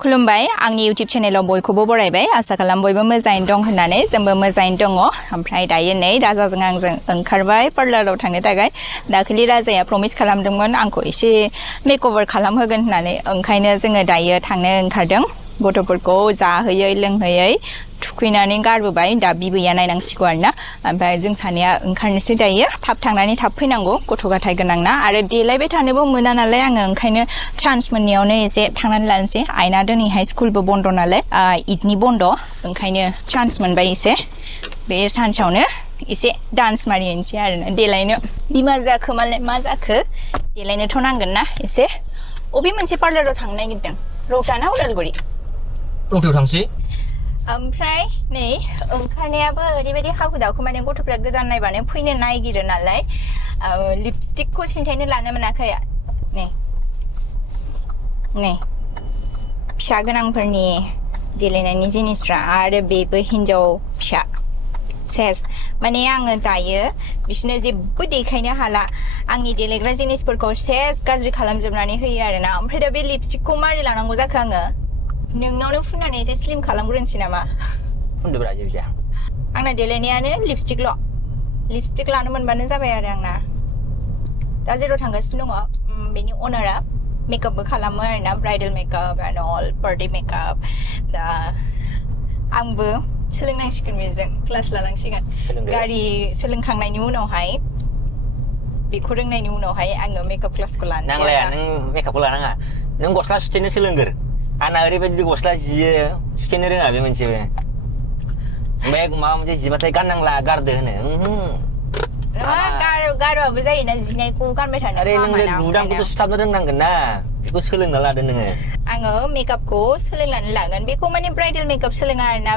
खुलुमबाय आंनि YouTube चेनेलाव बयखौबो बरायबाय आसा खालाम बयबो मोजाङै दं होननानै जोंबो मोजाङै दङ ओमफ्राय दायो नै राजाजों आंजों ओंखारबाय पार्लाराव थांनो थाखाय दाखालि राजाया प्रमिस खालामदोंमोन आंखौ एसे मेकओभार खालामहोगोन होननानै ओंखायनो जोङो दायो थांनो ओंखारदों गथ'फोरखौ जाहोयै लोंहोयै थुखैनानै गारबोबाय दा बिबैया नायनांसिगौ आरोना ओमफ्राय जों सानैया ओंखारनोसै दायो थाब थांनानै थाब फैनांगौ गथ' गथाय गोनांना आरो देलायबाय थानोबो मोना नालाय आङो ओंखायनो चान्स मोननायावनो एसे थांनानै लानोसै आइना दिनैहाय स्कुलबो बन्द नालाय इदनि बन्द ओंखायनो चान्स मोनबाय एसे बे चान्सआवनो एसे डान्स मारिनोसै आरोना देलायनो बिमा जाखो मालाय मा जाखो देलायनोथ' नांगोन ना एसे अबे मोनसे पार्लाराव थांनो नागिरदों रौता ना उदालगुरि रौतायाव थांसै ओमफ्राय नै ओंखारनायाबो ओरैबायदि हाखु दाखु माने गथ'फ्रा गोदान नायबानो फैनो नागिरो नालाय लिपस्टिकखौ सिन्थायनो लानो मोनाखै नै फिसा गोनांफोरनि देलायनायनि जिनिसफ्रा आरो बेबो हिन्जाव फिसा सेस माने आङो दायो बिसोरनो जेबो देखायनो हाला आंनि देलायग्रा जिनिसफोरखौ सेस गाज्रि खालामजोबनानै होयो आरोना ओमफ्राय दा बे लिपस्टिकखौ मारै लानांगौ जाखो आङो नोंनावनो फुननानै एसे स्लिम खालामग्रोनोसै नामा फुनदोब्रा जेबो जाया आंना देलायनायानो लिपस्टिक लानो मोनबानो जाबाय आरो आंना दा जेराव थांगासिनो दङ बेनि अनारा मेकआपबो खालामो आरोना bridal makeup and all birthday makeup दा आंबो सोलोंनांसिगोन बेजों क्लास लानांसिगोन गारि सोलोंखांनायनि उनावहाय बेखौ रोंनायनि उनावहाय आङो मेकआप क्लासखौ लानो नांलाया नों मेकआपखौ लानाङा नों गस्ला सुथेनो सोलोंगोर आंना ओरैबायदि गस्ला जियो सुथेनो रोङा बे मोनसेबो ओमफ्राय माबा मोनसे जिबाथाय गाननांला गारदो होनो गारबाबो जायोना जिनायखौ गानबाय थानो आरे नों बे गुदामखौथ' सुथाबनो रोंनांगोन ना बेखौ सोलोंना लादो नोङो आङो मेकआपखौ सोलोंनानै लागोन बेखौ माने ब्राइडेल मेकआप सोलोङा आरोना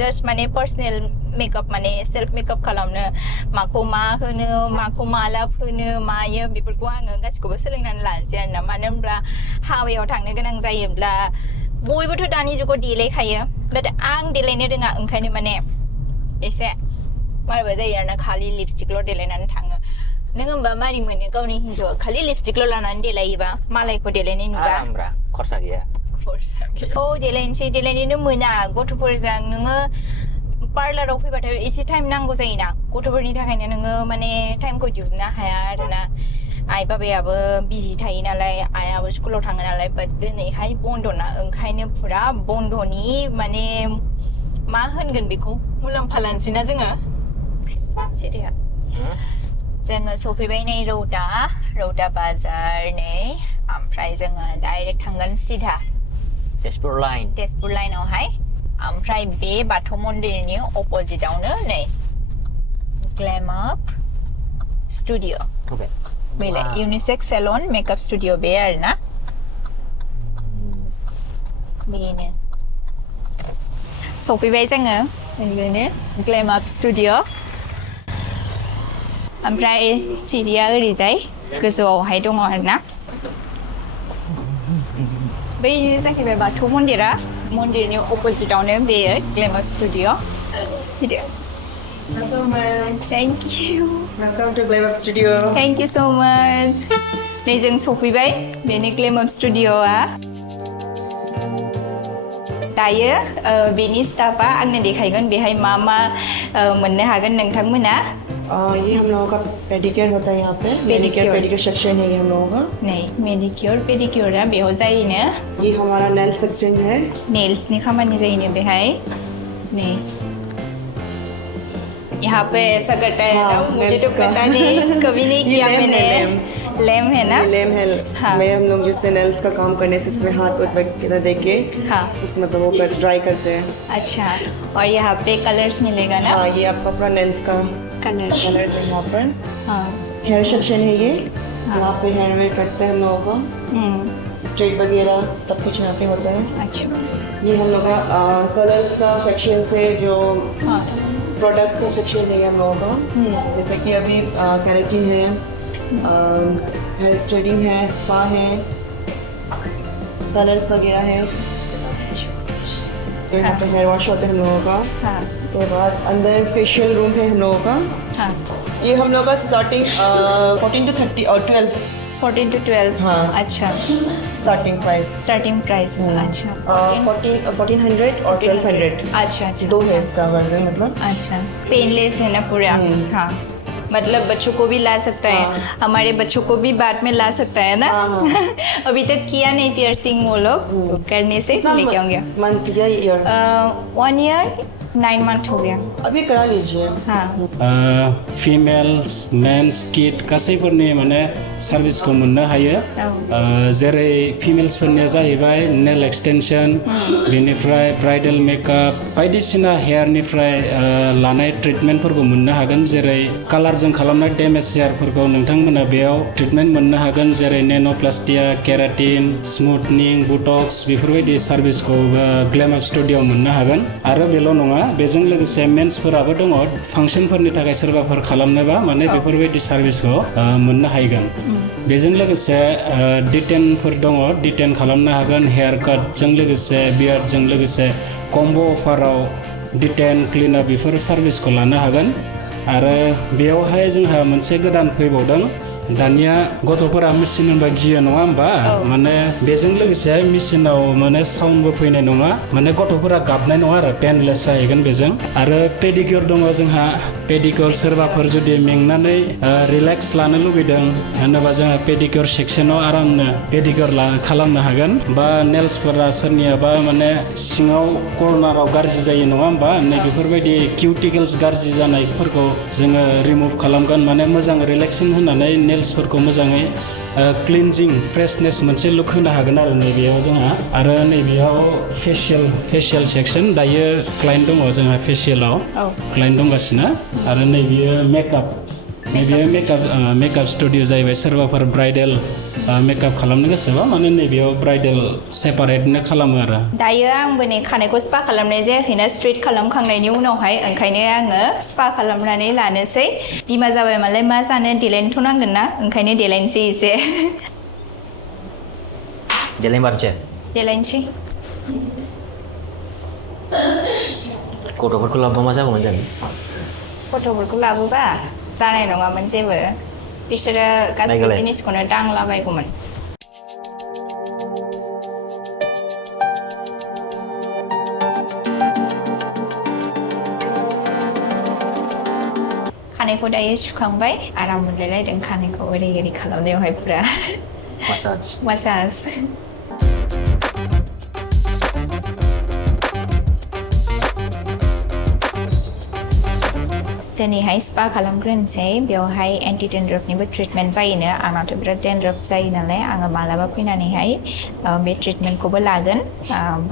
जास्ट माने पार्सनेल मेकआप माने सेल्फ मेकआप खालामनो माखौ मा होनो माखौ माला फोनो मायो बेफोरखौ आङो गासिखौबो सोलोंनानै लानोसै आरोना मानो होनब्ला हाबायाव थांनो गोनां जायोब्ला बयबोथ' दानि जुगाव देलायखायो बाट आं देलायनो रोङा ओंखायनो माने एसे मारैबा जायो आरोना खालि लिपस्टिकल' देलायनानै थाङो नों होमबा मारै मोनो गावनि हिन्जावा खालि लिपस्टिकल' लानानै देलायोबा मालायखौ देलायनाय नुबा आरामब्रा खरसा गैया औ देलायनोनो मोना गथ'फोरजों नोङो पार्लाराव फैबाथाय एसे टाइम नांगौ जायोना गथ'फोरनि थाखायनो नोङो माने टाइमखौ दिहुननो हाया आरोना आइ बाबायाबो बिजि थायो नालाय आइयाबो स्कुलाव थाङो नालाय बाट दिनैहाय बन्दना ओंखायनो फुरा बन्दनि माने मा होनगोन बेखौ मुलाम्फा लानोसै ना जोङो जोङो सफैबाय नै रौता बाजार नै ओमफ्राय जोङो डाइरेक्ट थांगोन सिधा तेजपुर लाइनावहाय ओमफ्राय बे बाथौ मन्दिरनि अपोजिटआवनो नै ग्लेम आप स्टुडिअ बेलाय इउनिसेक्स सेलन मेकआप स्टुडिअ बे आरोना बेनो सफैबाय जोङो बेनो ग्लेम आप स्टुडिअ ओमफ्राय सिरिया ओरैजाय गोजौआवहाय दङ आरोना बै जाहैबाय बाथौ मन्दिरनि अपोजिटआवनो बेयो ग्लेम आप स्टुडिअ फैदो thank you welcome to glam up studio thank you so much नै जों सफैबाय बेनो ग्लेम अप स्टुडिअआ दायो बेनि स्टाफआ आंनो देखायगोन बेहाय मा मोननो हागोन नोंथांमोना ये हम लोगों का पेडिक्योर होता है यहाँ पे पेडिक्योर सेक्शन है ये हम लोगों का नहीं मेडिक्योर पेडिक्योरा बेयाव जायोनो ये हमारा नेल सेक्शन है नेल्सनि खामानि जायोनो बेहाय नै यहाँ पे ऐसा करता है ना मुझे तो पता नहीं कभी नहीं किया मैंने लैम है ना लैम है में हम लोग जैसे नेल्स का काम करने से इसमें हाथ वगैरह दे के उसमें तो वो ड्राई करते हैं अच्छा और यहाँ पे कलर्स मिलेगा ना हाँ ये आपका अपना नेल्स का कलर है यहाँ पर हेयर सेक्शन है ये यहाँ पे हेयर वेयर करते हैं हम लोगों को स्ट्रेट वगैरह सब कुछ यहाँ पे होता है अच्छा ये हम लोग का कलर्स का सेक्शन से जो प्रोडक्ट का सेक्शन है हम लोगों का जैसे कि अभी कैरेटिन है हेयर स्ट्रेटिंग है स्पा है कलर्स वगैरह है तो यहाँ पे हेयर वॉश होते हैं हम लोगों का उसके बाद अंदर फेशियल रूम है हम लोगों का ये हम लोग का स्टार्टिंग 14 to 30 और 12 14 to 12 हाँ। अच्छा स्टार्टिंग प्राइस स्टार्टिंग प्राइस अच्छा 1400 और 1200 अच्छा अच्छा दो है इसका वर्जन मतलब अच्छा पेनलेस है ना पूरा हाँ मतलब बच्चों को भी ला सकता है हमारे बच्चों को भी बाद में ला सकता है ना अभी तक किया नहीं पियर्सिंग वो लोग करने से लेके होंगे मंथ या ईयर 1 year 9 month हो गया अभी करा लीजिए हाँ फिमेल्स मेन्स किड गासैफोरनि माने सार्भिसखौ मोननो हायो जेरै फिमेल्सफोरनिया जाहैबाय नेल एक्सटेनसन बेनिफ्राय ब्राइडल मेकआप बायदिसिना हेयारनिफ्राय लानाय ट्रिटमेन्टफोरखौ मोननो हागोन जेरै कालारजों खालामनाय डेमेज हेयारफोरखौ नोंथांमोना बेयाव ट्रिटमेन्ट मोननो हागोन जेरै नेन'प्लास्टिया केराटिन स्मुथनिं बुटक्स बेफोरबायदि सार्भिसखौ ग्लेम आप स्टुडिय'आव मोननो हागोन आरो बेल' नङा बेजों लोगोसे मेन्सफोराबो दङ फांसनफोरनि थाखाय सोरबाफोर खालामनोबा माने बेफोरबायदि सार्भिसखौ मोननो हागोन बेजों लोगोसे डिटेनफोर दङ डिटेन खालामनो हागोन हेयार काटजों लोगोसे बियार्डजों लोगोसे कम्बो अफाराव डिटेन क्लिनआप बेफोर सार्भिसखौ लानो हागोन आरो बेयावहाय जोंहा मोनसे गोदान फैबावदों दानिया गथ'फोरा मेसिन होनबा गियो नङा होमबा माने बेजों लोगोसे मेसिनाव माने साउन्डबो फैनाय नङा माने गथ'फोरा गाबनाय नङा आरो पेनलेस जाहैगोन बेजों आरो पेडिकिउर दङ जोंहा पेडिकिउर सोरबाफोर जुदि मेंनानै रिलेक्स लानो लुगैदों होनोबा जोंहा पेडिकिउर सेक्सनाव आरामनो पेडिकिउर खालामनो हागोन बा नेल्सफोरा सोरनियाबा माने सिङाव कर्नाराव गाज्रि जायो नङा होमबा नै बेफोरबायदि किउटिकल्स गाज्रि जानायफोरखौ जोङो रिमुभ खालामगोन माने मोजां रिलेक्सिं होनानै नेल्सफोरखौ मोजाङै क्लिनजिं फ्रेशनेस मोनसे लुक होनो हागोन आरो नैबेयाव जोंहा आरो नैबेयाव फेशियेल सेक्सन दायो क्लाइन्ट दङ जोंहा फेशियेलाव क्लाइन्ट दंगासिनो आरो नैबेयो मेकआप स्टुडिय' जाहैबाय सोरबाफोर ब्राइडेल मेकआप खालामनो गोसोबा माने नैबेयाव ब्राइडेल सेपारेटनो खालामो आरो दायो आंबो नै खानायखौ स्पा खालामनाय जायाखैना स्ट्रेट खालामखांनायनि उनावहाय ओंखायनो आङो स्पा खालामनानै लानोसै बिमा जाबाय मालाय मा जानो देलायनोथ' नांगोन ना ओंखायनो देलायनोसै एसे देलायनोसै गथ'फोरखौ लाबोबा मा जागौमोन जों गथ'फोरखौ लाबोबा जानाय नङामोन जेबो बिसोरो गासिबो जिनिसखौनो दांलाबायगौमोन खानायखौ दायो सुखांबाय आराम मोनलायलायदों खानायखौ ओरै ओरै खालामनायावहाय पुरा मासाज दिनैहाय स्पा खालामग्रोनोसै बेवहाय एन्टि डेन्ड्रफनिबो ट्रिटमेन्ट जायोनो आंनाथ' बिराद डेन्ड्रफ जायो नालाय आङो मालाबा फैनानैहाय बे ट्रिटमेन्टखौबो लागोन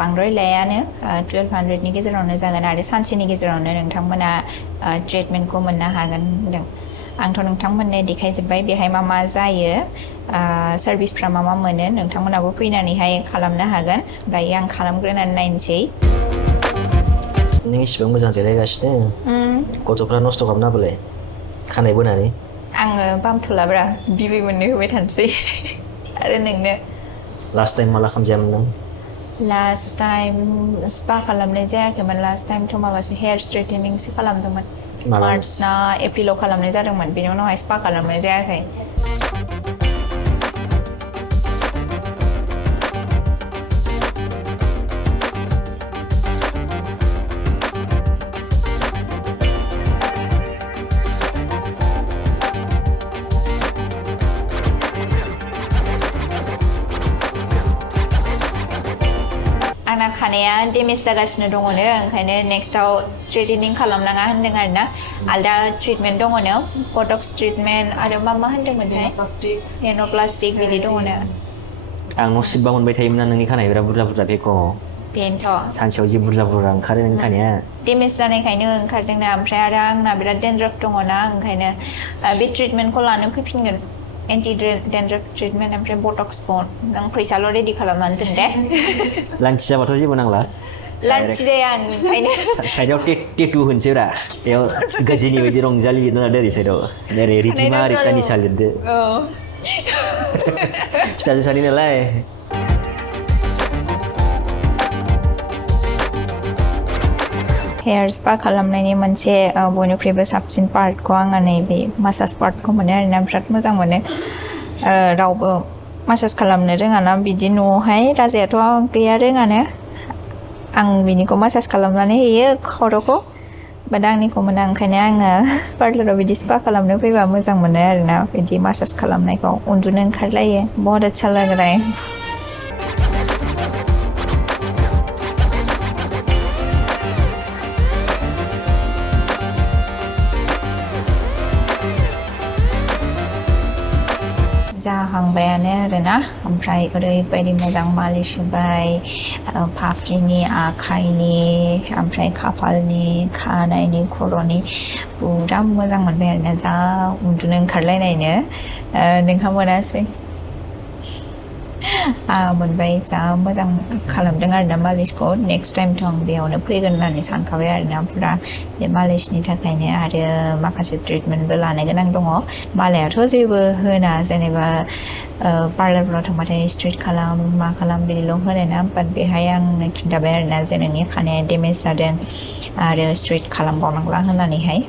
बांद्राय लायानो 1200नि गेजेरावनो जागोन आरो सानसेनि गेजेरावनो नोंथांमोना ट्रिटमेन्टखौ मोननो हागोन होनदों आंथ' नोंथांमोननो देखायजोब्बाय बेहाय मा मा जायो सार्भिसफ्रा मा मा मोनो नोंथांमोनाबो फैनानैहाय खालामनो हागोन दायो आं खालामग्रोनानै नायनोसै नों इसिबां मोजां देलायगासिनो गथ'फ्रा नस्थ' खालामना बोलाय खानाय बोनानै आङो बामथ'लाब्रा बिबै मोननो होबाय थानोसै आरो नोंनो लास्ट टाइम माला खालामजायामोन नों लास्ट टाइम स्पा खालामनाय जायाखैमोन लास्ट टाइमथ' माबासो हेयार स्ट्रेइटेनिंसो खालामदोंमोन मार्च ना एप्रिलाव खालामनाय जादोंमोन बेनि उनावहाय स्पा खालामनाय जायाखै आंना खानाया डेमेज जागासिनो दङनो ओंखायनो नेक्स्टआव स्ट्रेइटेनिं खालामनाङा होनदों आरोना आलदा ट्रिटमेन्ट दङनो बटक्स ट्रिटमेन्ट आरो मा होनदोंमोनथाय नेन'प्लास्टिक बिदि दङनो आं न' सिबबा मोनबाय थायोमोन ना नोंनि खानाय बिराद बुरजा बेखौ बेनोथ' सानसेयाव जि बुरजा ओंखारो नोंनि खानाया डेमेज जानायखायनो ओंखारदोंना ओमफ्राय आरो आंना बिराद डेन्ड्रफ दङना ओंखायनो बे ट्रिटमेन्टखौ लानो फैफिनगोन एन्टि डेन्ड्रफ ट्रिटमेन्ट ओमफ्राय बटक्सखौ नों फैसाल' रेडि खालामनानै दोन दे लान्थि जाबाथ' जेबो नांला लान्थि जाया आं ओंखायनो साइडआव टेटु होनसै ब्रा बेयाव गोजिनि बायदि रंजालि लिरना लादो ओरै साइडआव ओरै रिथिमा रितानिसा लिरदो फिसाजो सानै नालाय हेयार स्पा खालामनायनि मोनसे बयनिख्रुइबो साबसिन पार्टखौ आङो नैबे मासाज पार्टखौ मोनो आरोना बिराद मोजां मोनो रावबो मासाज खालामनो रोङाना बिदि न'आवहाय राजायाथ' गैया रोङानो आं बिनिखौ मासाज खालामनानै होयो खर'खौ बाट आंनिखौ मोना ओंखायनो आङो पार्लाराव बिदि स्पा खालामनो फैबा मोजां मोनो आरोना बिदि मासाज खालामनायखौ उन्दुनो ओंखारलायो बहुत अच्छा लग रहा है जाहांबायानो आरोना ओमफ्राय ओरैबायदि मोजां मालिस होबाय फाफ्लिनि आखाइनि ओमफ्राय खाफालनि खानायनि खर'नि पुरा मोजां मोनबाय आरोना जा उन्दुनो ओंखारलायनायनो नोंहा मोनासै मोनबाय जा मोजां खालामदों आरोना मालिसखौ नेक्स्ट टाइमथ' आं बेयावनो फैगोन होननानै सानखाबाय आरोना पुरा बे मालिसनि थाखायनो आरो माखासे ट्रिटमेन्टबो लानो गोनां दङ मालायाथ' जेबो होना जेनेबा पार्लारफ्राव थांबाथाय स्ट्रेट खालाम मा खालाम बिदिल' होनोना बाट बेहाय आंनो खिन्थाबाय आरोना जे नोंनि खानाया डेमेज जादों आरो स्ट्रेट खालामबावनांला होननानैहाय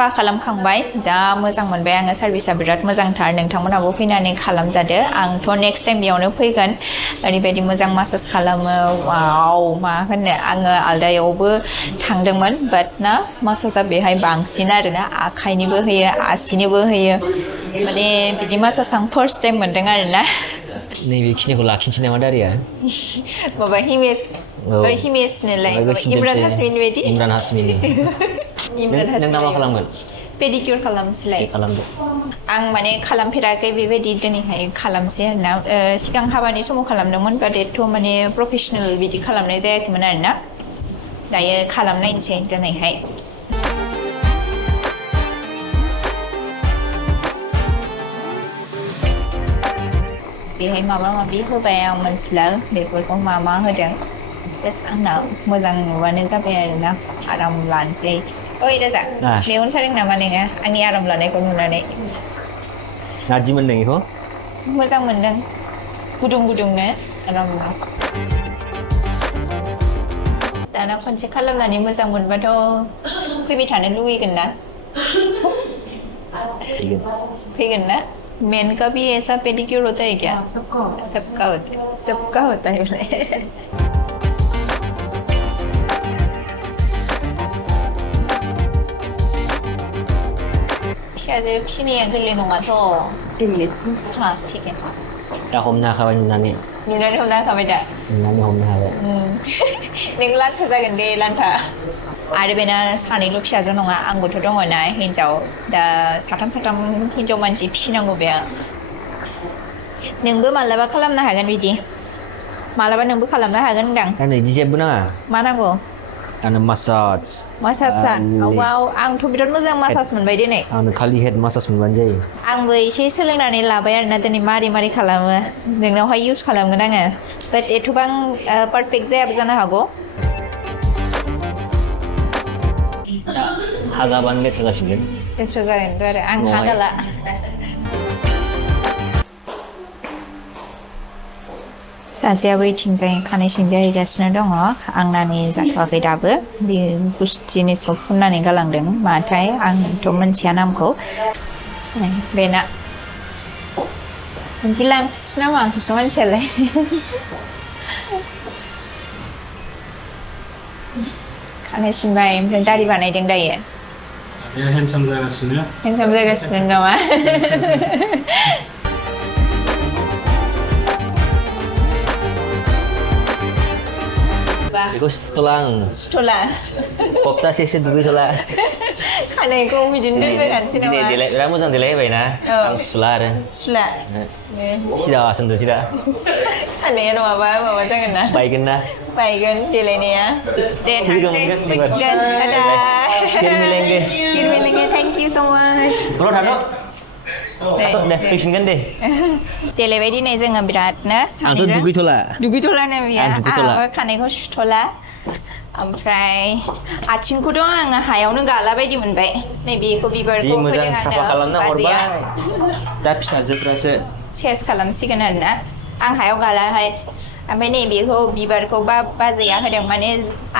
स्पा खालामखांबाय जा मोजां मोनबाय आङो सार्भिसा बिराद मोजांथार नोंथांमोनहाबो फैनानै खालामजादो आंथ' नेक्स्ट टाइम बेयावनो फैगोन ओरैबायदि मोजां मासाज खालामो वाव मा होनो आङो आलदायावबो थांदोंमोन बाट ना मासाजा बेहाय बांसिन आरोना आखाइनिबो होयो आसिनिबो होयो माने बिदि मासाज आं फार्स्ट टाइम मोनदों आरोना नैबेखिनिखौ लाखिनोसै नामा दारिया माबा हिमेशनोलाय इमरान हासमिनि बायदि इमरान हासमिनि नों मा खालामगोन पेडिकिउर खालामसैलाय खालामदो आं माने खालामफेराखै बेबायदि दिनैहाय खालामसै आरोना सिगां हाबानि समाव खालामदोंमोन बाट एथ' माने प्रफेसनेल बिदि खालामनाय जायाखैमोन आरोना दायो खालामनायनोसै दिनैहाय बेहाय माबा माबि होबाय आं मोनथिला बेफोरखौ मा होदों जास्ट आंना मोजां नुबानो जाबाय आरोना आराम लानोसै ओइ राजा मेगन सादों नामा नोङो आंनि आराम लानायखौ नुनानै नारजि मोन्दों बेखौ मोजां मोनदों गुदुं गुदुंनो आरामनो दाना खनसे खालामनानै मोजां मोनबाथ' फैबाय थानो लुगैगोन ना फैगोन ना मेन का भी ऐसा पेडिक्योर होता है क्या सबका होता है फिसाजो फिसिनाया गोरलै नङाथ' ठीक है दा हमनो हाखाबाय नुनानै हमनो हाखाबाय दा नुनानै हमनो हाबाय नों लान्था जागोन दे लान्था आरो बेना सानैल' फिसाजो नङा आंबोथ' दङ ना हिन्जाव दा साथाम हिन्जाव मानसि फिसिनांगौ बे नोंबो मालाबा खालामनो हागोन बिदि मालाबा नोंबो खालामनो हागोन होनदां आंनो बिदि जेबो नाङा मा नांगौ आंनो मासाज वाव आंथ' बिराद मोजां मासाज मोनबाय दिनै आंनो खालि हेड मासाज मोनबानो जायो आंबो एसे सोलोंनानै लाबाय आरोना दिनै मारै खालामो नोंनावहाय इउज खालामगोन आङो बाट एथ'बां पारफेक्ट जायाबो जानो हागौ हागाबानो लेथ्रा जाफिनगोन लेथ्रा जागोनथ' आरो आं हागाला सासेयाबो इथिंजाय खानाय सिनजाहैगासिनो दङ आंना नै जाथ'वाखै दाबो बे जिनिसखौ फुननानै गालांदों माथाय आंथ' मोनथिया नामखौ बेना बिलांखोसो नामा आंखौसो मोनथियालाय खानाय सिनबाय ओमफ्राय दारि बानायदों दायो हेन्डसाम जागासिनो नामा बेखौ सुथ'ला सप्तासेसो दुगैथ'ला खानायखौ बिदिनो दोनबाय थानोसै नामा दिनै बिराद मोजां देलायहोबायना आं सुला आरो सिदा आसोनदो सिदा खानाया नङाबा माबा जागोन ना बायगोन देलायनाया दे थांसै फैगोन फिर मिलेंगे thank you so much deh fixingkan deh देलायबाय दिनै जोङो बिरादनो आंथ' दुगैथ'ला दुगैथ'लानो बियो आं दुगैथ'ला खानायखौ सुथ'ला ओमफ्राय आथिंखौथ' आङो हायावनो गाला बायदि मोनबाय नैबेखौ जि बिबारखौ मोजां होदों साफा खालामना आंनो हरबाय बाजैया दा फिसाजोफ्रासो चेस खालामसिगोन आरोना आं हायाव गालाहाय ओमफ्राय नैबेखौ बिबारखौ बाजैया होदों माने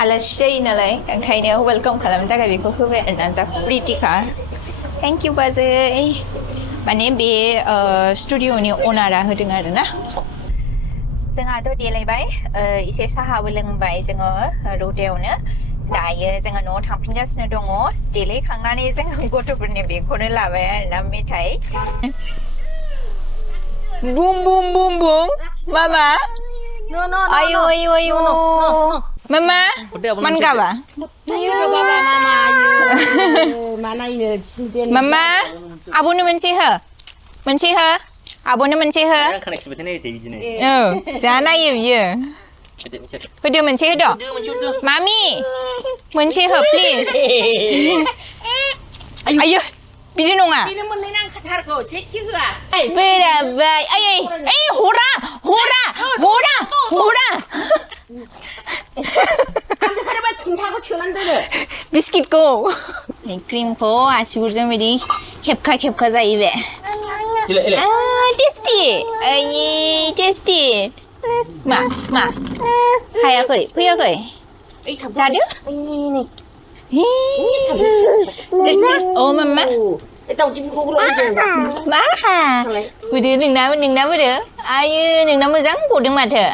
आलासि जायो नालाय ओंखायनो वेलकाम खालामनो थाखाय बेखौ होबाय आरोना जा प्रिटिखा थेंक इउ बाजै माने बे स्टुडिअनि अनारा होदों आरोना जोंहाथ' देलायबाय एसे साहाबो लोंबाय जोङो रौतायावनो दायो जोङो न'आव थांफिनगासिनो दङ देलायखांनानै जोङो गथ'फोरनि बेखौनो लाबाय आरोना मेथाइ बुम बुम बुम बुम मामा ayo ayo ayo mama man gaba mama abonu मोनसे हो abonu मोनसे हो खानाय सिबबाय नायो बिदिनो जा नायो बियो होदो मोनसे होदो मामि मोनसे हो प्लिज आयो बिदि नङा बेनो मोननै नांखाथारगौ जेखि होआ बोराबाय ओइ हरा बिस्किटखौ क्रिमखौ आसिगुरजों बिदि खेबखा जायो बे टेस्टि ओइ टेस्टि मा फैयाखै जादो oh mama मा होदो नोंना बोरो आयो नोंना मोजां गदों माथो